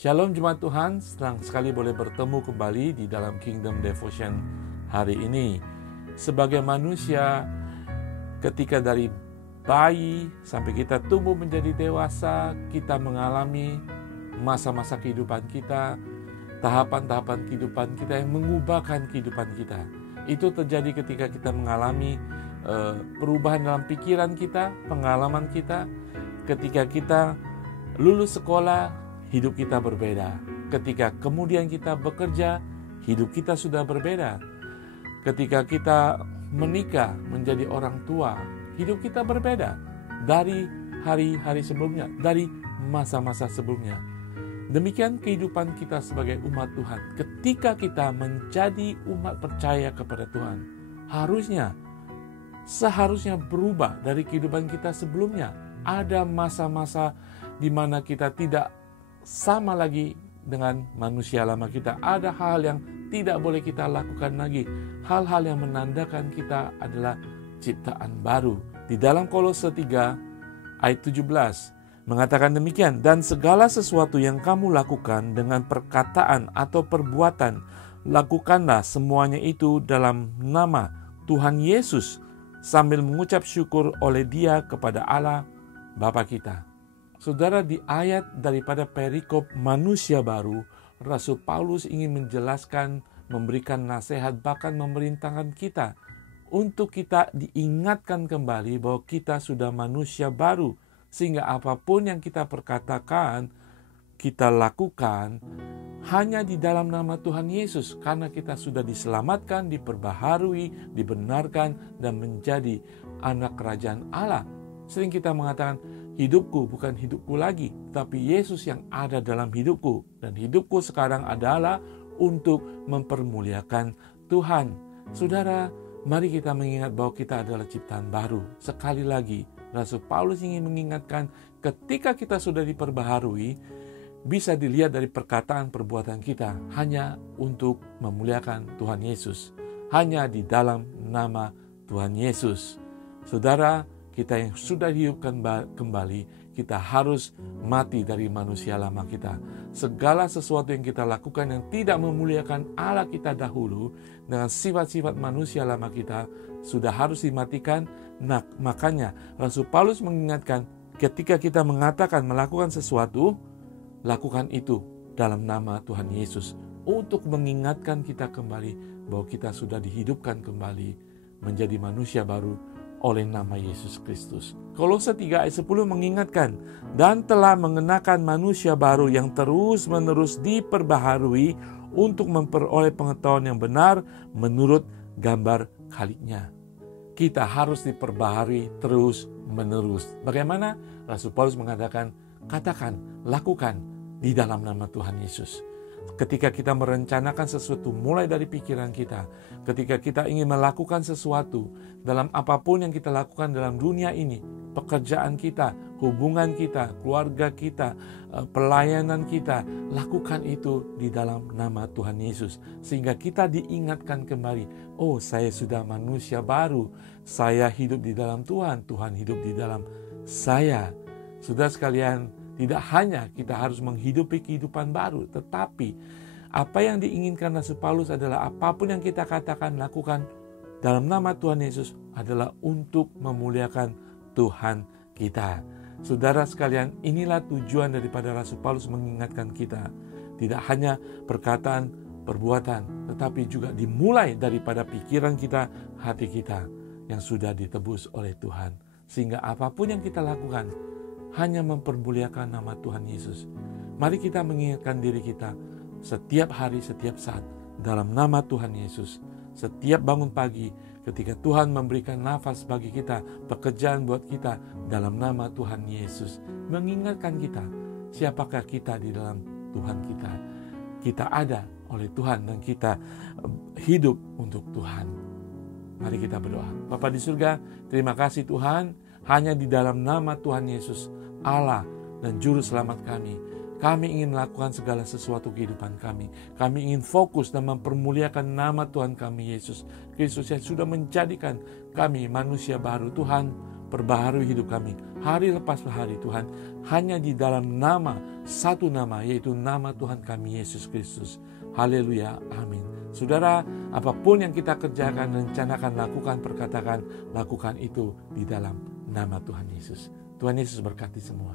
Shalom Jemaat Tuhan, senang sekali boleh bertemu kembali di dalam Kingdom Devotion hari ini. Sebagai manusia, ketika dari bayi sampai kita tumbuh menjadi dewasa, kita mengalami masa-masa kehidupan kita, tahapan-tahapan kehidupan kita yang mengubahkan kehidupan kita. Itu terjadi ketika kita mengalami perubahan dalam pikiran kita, pengalaman kita. Ketika kita lulus sekolah, hidup kita berbeda. Ketika kemudian kita bekerja, hidup kita sudah berbeda. Ketika kita menikah menjadi orang tua, hidup kita berbeda dari hari-hari sebelumnya, dari masa-masa sebelumnya. Demikian kehidupan kita sebagai umat Tuhan. Ketika kita menjadi umat percaya kepada Tuhan, seharusnya berubah dari kehidupan kita sebelumnya. Ada masa-masa di mana kita tidak sama lagi dengan manusia lama kita. Ada hal yang tidak boleh kita lakukan lagi. Hal-hal yang menandakan kita adalah ciptaan baru. Di dalam Kolose 3 ayat 17 mengatakan demikian, dan segala sesuatu yang kamu lakukan dengan perkataan atau perbuatan, lakukanlah semuanya itu dalam nama Tuhan Yesus, sambil mengucap syukur oleh Dia kepada Allah Bapa kita. Saudara, di ayat daripada perikop manusia baru, Rasul Paulus ingin menjelaskan, memberikan nasihat, bahkan memerintahkan kita untuk kita diingatkan kembali bahwa kita sudah manusia baru, sehingga apapun yang kita perkatakan, kita lakukan hanya di dalam nama Tuhan Yesus, karena kita sudah diselamatkan, diperbaharui, dibenarkan, dan menjadi anak kerajaan Allah. Sering kita mengatakan, hidupku bukan hidupku lagi, tapi Yesus yang ada dalam hidupku. Dan hidupku sekarang adalah untuk mempermuliakan Tuhan. Saudara, mari kita mengingat bahwa kita adalah ciptaan baru. Sekali lagi, Rasul Paulus ingin mengingatkan, ketika kita sudah diperbaharui, bisa dilihat dari perkataan perbuatan kita hanya untuk memuliakan Tuhan Yesus. Hanya di dalam nama Tuhan Yesus. Saudara, kita yang sudah dihidupkan kembali, kita harus mati dari manusia lama kita. Segala sesuatu yang kita lakukan yang tidak memuliakan Allah kita dahulu, dengan sifat-sifat manusia lama kita, sudah harus dimatikan. Nah, makanya Rasul Paulus mengingatkan, ketika kita mengatakan melakukan sesuatu, lakukan itu dalam nama Tuhan Yesus, untuk mengingatkan kita kembali bahwa kita sudah dihidupkan kembali menjadi manusia baru oleh nama Yesus Kristus. Kolose 3 ayat 10 mengingatkan, dan telah mengenakan manusia baru yang terus-menerus diperbaharui untuk memperoleh pengetahuan yang benar menurut gambar Khalqnya. Kita harus diperbaharui terus-menerus. Bagaimana? Rasul Paulus mengatakan, katakan, lakukan di dalam nama Tuhan Yesus. Ketika kita merencanakan sesuatu mulai dari pikiran kita, ketika kita ingin melakukan sesuatu dalam apapun yang kita lakukan dalam dunia ini, pekerjaan kita, hubungan kita, keluarga kita, pelayanan kita, lakukan itu di dalam nama Tuhan Yesus. Sehingga kita diingatkan kembali, oh, saya sudah manusia baru, saya hidup di dalam Tuhan, Tuhan hidup di dalam saya. Saudara sekalian, tidak hanya kita harus menghidupi kehidupan baru, tetapi apa yang diinginkan Rasul Paulus adalah apapun yang kita katakan, lakukan dalam nama Tuhan Yesus adalah untuk memuliakan Tuhan kita. Saudara sekalian, inilah tujuan daripada Rasul Paulus mengingatkan kita. Tidak hanya perkataan, perbuatan, tetapi juga dimulai daripada pikiran kita, hati kita yang sudah ditebus oleh Tuhan. Sehingga apapun yang kita lakukan hanya mempermuliakan nama Tuhan Yesus. Mari kita mengingatkan diri kita setiap hari, setiap saat dalam nama Tuhan Yesus. Setiap bangun pagi ketika Tuhan memberikan nafas bagi kita, pekerjaan buat kita dalam nama Tuhan Yesus. Mengingatkan kita siapakah kita di dalam Tuhan kita. Kita ada oleh Tuhan dan kita hidup untuk Tuhan. Mari kita berdoa. Bapa di surga, terima kasih Tuhan, hanya di dalam nama Tuhan Yesus, Allah dan Juru Selamat kami ingin melakukan segala sesuatu kehidupan kami. Kami ingin fokus dan mempermuliakan nama Tuhan kami Yesus Kristus yang sudah menjadikan kami manusia baru. Tuhan, perbaharui hidup kami hari lepas hari Tuhan. Hanya di dalam nama satu nama, yaitu nama Tuhan kami Yesus Kristus. Haleluya, amin. Saudara, apapun yang kita kerjakan, rencanakan, lakukan, perkatakan, lakukan itu di dalam nama Tuhan Yesus. Tuhan Yesus berkati semua.